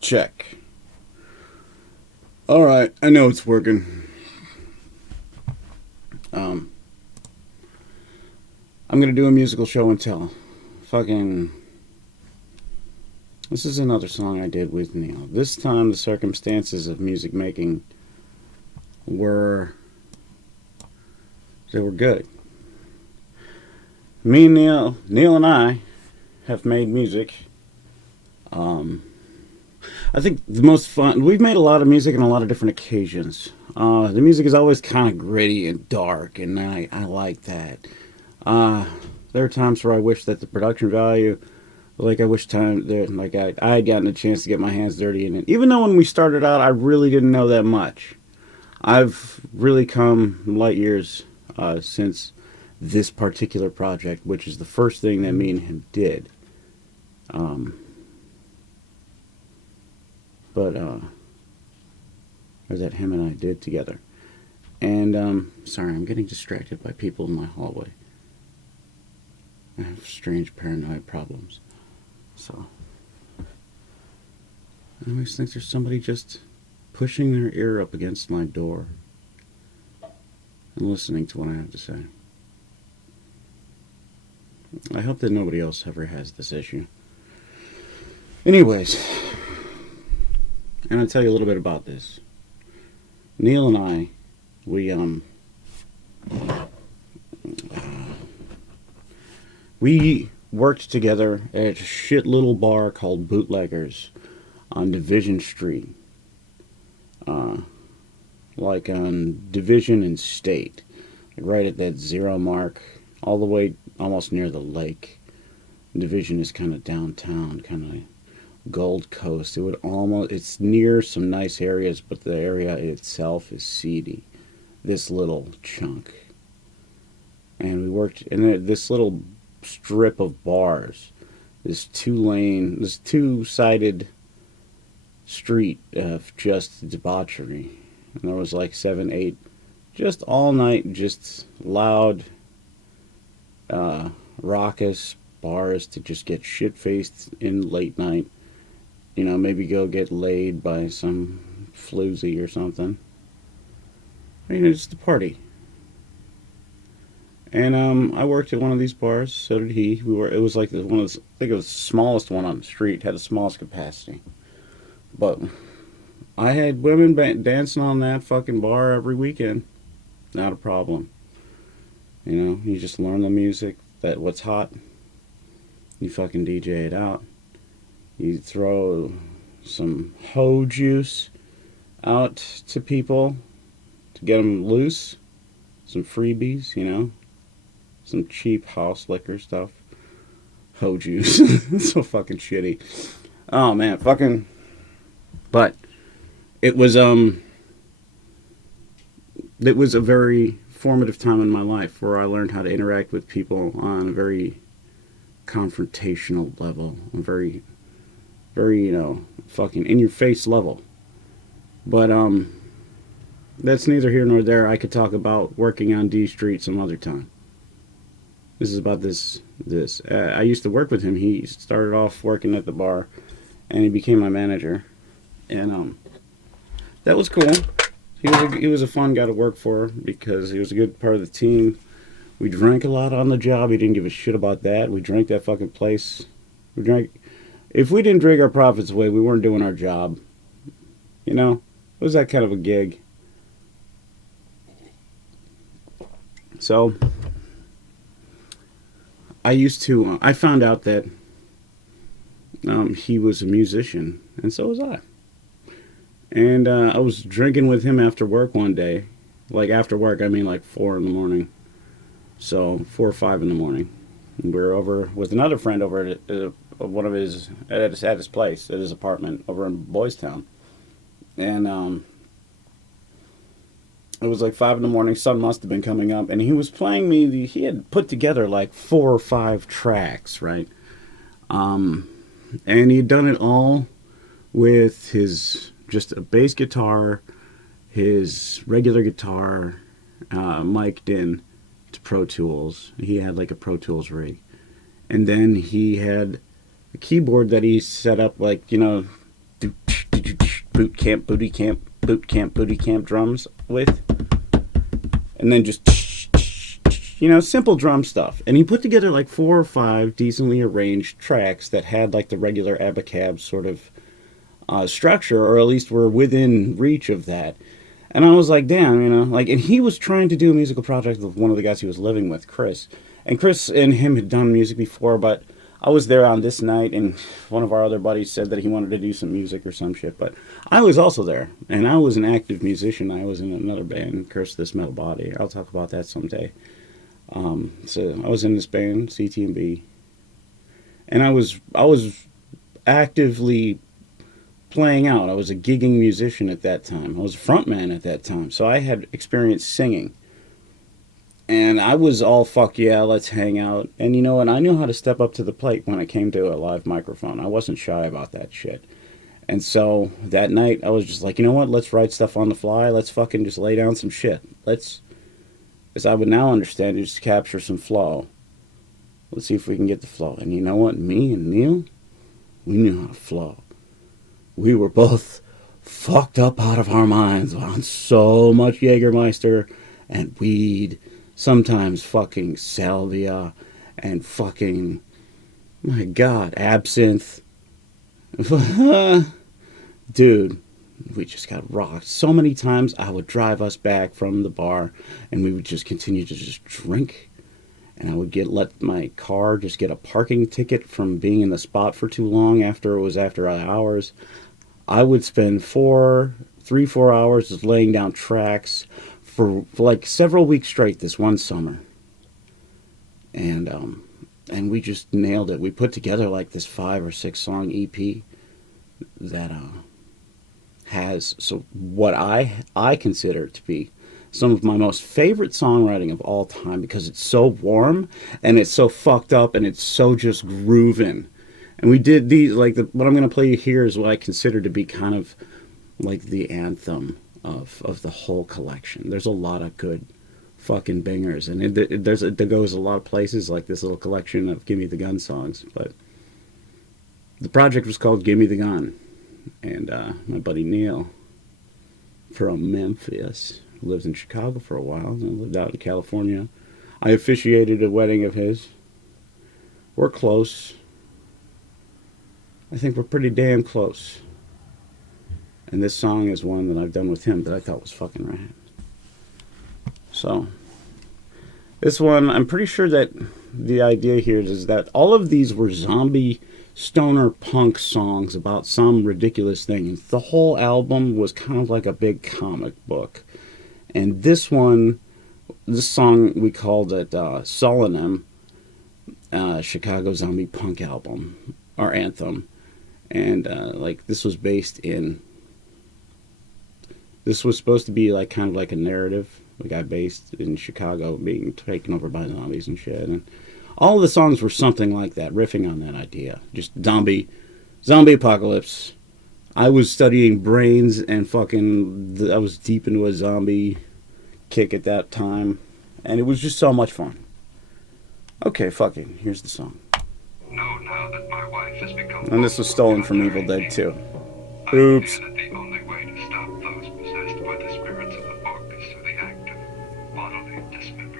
Check. Alright, I know it's working. I'm gonna do a musical show and tell. Fucking. This is another song I did with Neil. This time the circumstances of music making were. They were good. Me, Neil and I have made music. I think the most fun. We've made a lot of music on a lot of different occasions. The music is always kind of gritty and dark, and I like that. There are times where I wish that the production value, like I wish time that like I had gotten a chance to get my hands dirty in it. Even though when we started out, I really didn't know that much. I've really come light years since this particular project, which is the first thing that me and him did. Or that him and I did together. And, sorry, I'm getting distracted by people in my hallway. I have strange paranoid problems. So, I always think there's somebody just pushing their ear up against my door and listening to what I have to say. I hope that nobody else ever has this issue. Anyways, and I'll tell you a little bit about this. Neil and I, we worked together at a shit little bar called Bootleggers on Division Street. Like on Division and State. Right at that zero mark, all the way almost near the lake. Division is kind of downtown, kind of Gold Coast. It's near some nice areas, but the area itself is seedy. This little chunk. And we worked in this little strip of bars. This two-sided street of just debauchery. And there was like 7, 8, just all night, just loud, raucous bars to just get shit-faced in late night. You know, maybe go get laid by some floozy or something. You know, just a party. And I worked at one of these bars. So did he. It was like one of the, I think it was the smallest one on the street. Had the smallest capacity. But I had women dancing on that fucking bar every weekend. Not a problem. You know, you just learn the music. That what's hot. You fucking DJ it out. You throw some hoe juice out to people to get them loose. Some freebies, you know. Some cheap house liquor stuff. Hoe juice. So fucking shitty. Oh man, fucking. But it was a very formative time in my life where I learned how to interact with people on a very confrontational level. A very, you know, fucking in your face level. But that's neither here nor there. I could talk about working on D Street some other time. This is about this. I used to work with him. He started off working at the bar, and he became my manager. And that was cool. He was a fun guy to work for because he was a good part of the team. We drank a lot on the job. He didn't give a shit about that. We drank that fucking place. If we didn't drink our profits away, we weren't doing our job. You know, it was that kind of a gig. So I found out that he was a musician, and so was I. And I was drinking with him after work one day. Like after work, I mean like 4 in the morning. So 4 or 5 in the morning. And we were over with another friend over at his place, at his apartment over in Boys Town. And it was like 5 in the morning. Sun must have been coming up, and he was playing me. He had put together like 4 or 5 tracks, right? And he'd done it all with his just a bass guitar, his regular guitar, mic'd in to Pro Tools. He had like a Pro Tools rig, and then he had a keyboard that he set up, like, boot camp, booty camp, boot camp, booty camp drums with, and then just simple drum stuff. And he put together like 4 or 5 decently arranged tracks that had like the regular Abacab sort of structure, or at least were within reach of that. And I was like, damn, like, and he was trying to do a musical project with one of the guys he was living with, Chris. And Chris and him had done music before, but I was there on this night, and one of our other buddies said that he wanted to do some music or some shit. But I was also there, and I was an active musician. I was in another band, Curse This Metal Body. I'll talk about that someday. So I was in this band, CTMB, and I was actively playing out. I was a gigging musician at that time. I was a frontman at that time, so I had experience singing. And I was all, fuck yeah, let's hang out. And and I knew how to step up to the plate when it came to a live microphone. I wasn't shy about that shit. And so that night, I was just like, you know what, let's write stuff on the fly. Let's fucking just lay down some shit. Let's, as I would now understand, just capture some flow. Let's see if we can get the flow. And you know what, me and Neil, we knew how to flow. We were both fucked up out of our minds on so much Jägermeister and weed. Sometimes fucking salvia and fucking, my God, absinthe. Dude, we just got rocked. So many times I would drive us back from the bar and we would just continue to just drink. And I would let my car just get a parking ticket from being in the spot for too long after it was after hours. I would spend 4 hours just laying down tracks for like several weeks straight this one summer. And we just nailed it. We put together like this 5 or 6 song EP that has what I consider to be some of my most favorite songwriting of all time, because it's so warm and it's so fucked up and it's so just grooving. And we did these, like, what I'm going to play you here is what I consider to be kind of like the anthem of the whole collection. There's a lot of good fucking bangers, and it goes a lot of places, like this little collection of Gimme the Gun songs. But the project was called Gimme the Gun, and my buddy Neil from Memphis lived in Chicago for a while and lived out in California. I officiated a wedding of his. We're close. I think we're pretty damn close. And this song is one that I've done with him that I thought was fucking rad. So, this one, I'm pretty sure that the idea here is that all of these were zombie stoner punk songs about some ridiculous thing. And the whole album was kind of like a big comic book. And this song, we called it Solanum, Chicago Zombie Punk Album, or Anthem. And this was based in, this was supposed to be like kind of like a narrative, a guy based in Chicago being taken over by zombies and shit. And all of the songs were something like that, riffing on that idea. Just zombie apocalypse. I was studying brains and I was deep into a zombie kick at that time. And it was just so much fun. Okay, fucking, here's the song. Know now that my wife has become, and this was stolen from Evil Dead 2. Oops. The only way to stop those possessed by the spirits of the book is through the act of bodily dismemberment.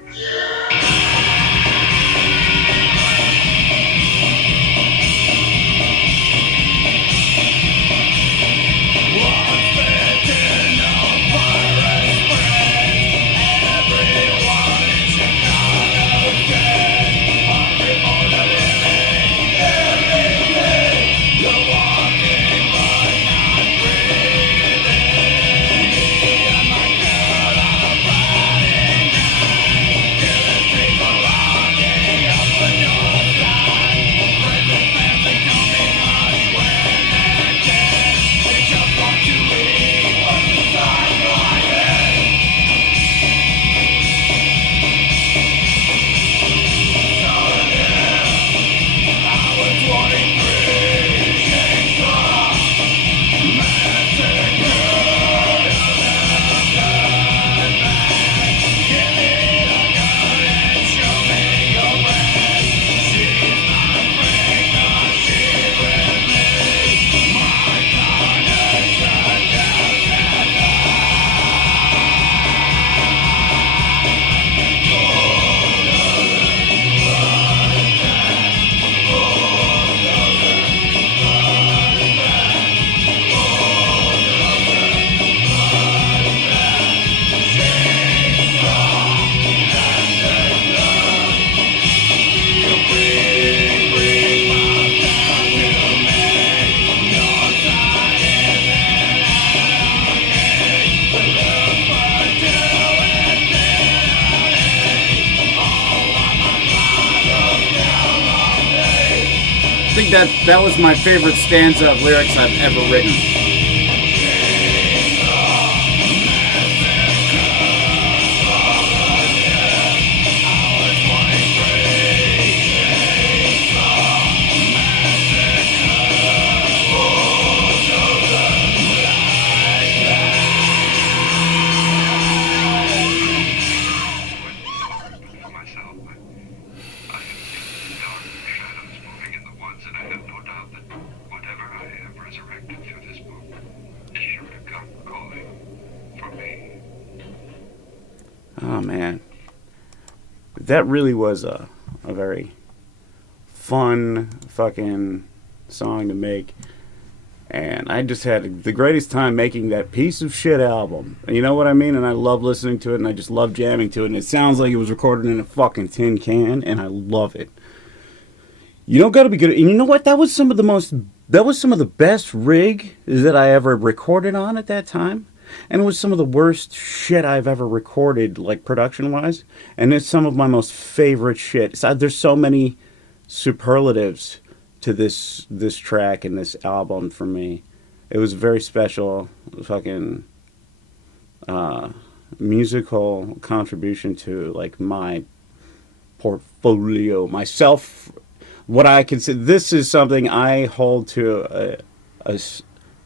that was my favorite stanza of lyrics I've ever written. For myself, I have seen dark shadows moving in the woods, and I have no doubt that whatever I have resurrected through this book is sure to come calling for me. Oh man, that really was a very fun fucking song to make. And I just had the greatest time making that piece of shit album. You know what I mean? And I love listening to it, and I just love jamming to it. And it sounds like it was recorded in a fucking tin can, and I love it. You don't gotta be good. And you know what? That was some of the best rig that I ever recorded on at that time. And it was some of the worst shit I've ever recorded, like production-wise. And it's some of my most favorite shit. There's so many superlatives to this track and this album for me. It was a very special fucking musical contribution to like my portfolio, myself. What I consider, this is something I hold to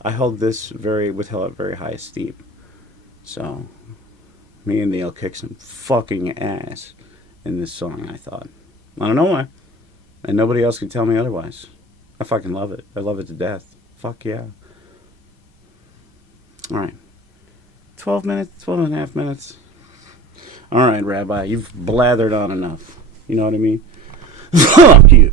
I hold this with a very high esteem. So me and Neil kicked some fucking ass in this song, I thought. I don't know why. And nobody else can tell me otherwise. I fucking love it. I love it to death. Fuck yeah. Alright. 12 minutes, 12 and a half minutes. Alright, Rabbi, you've blathered on enough. You know what I mean? Fuck you.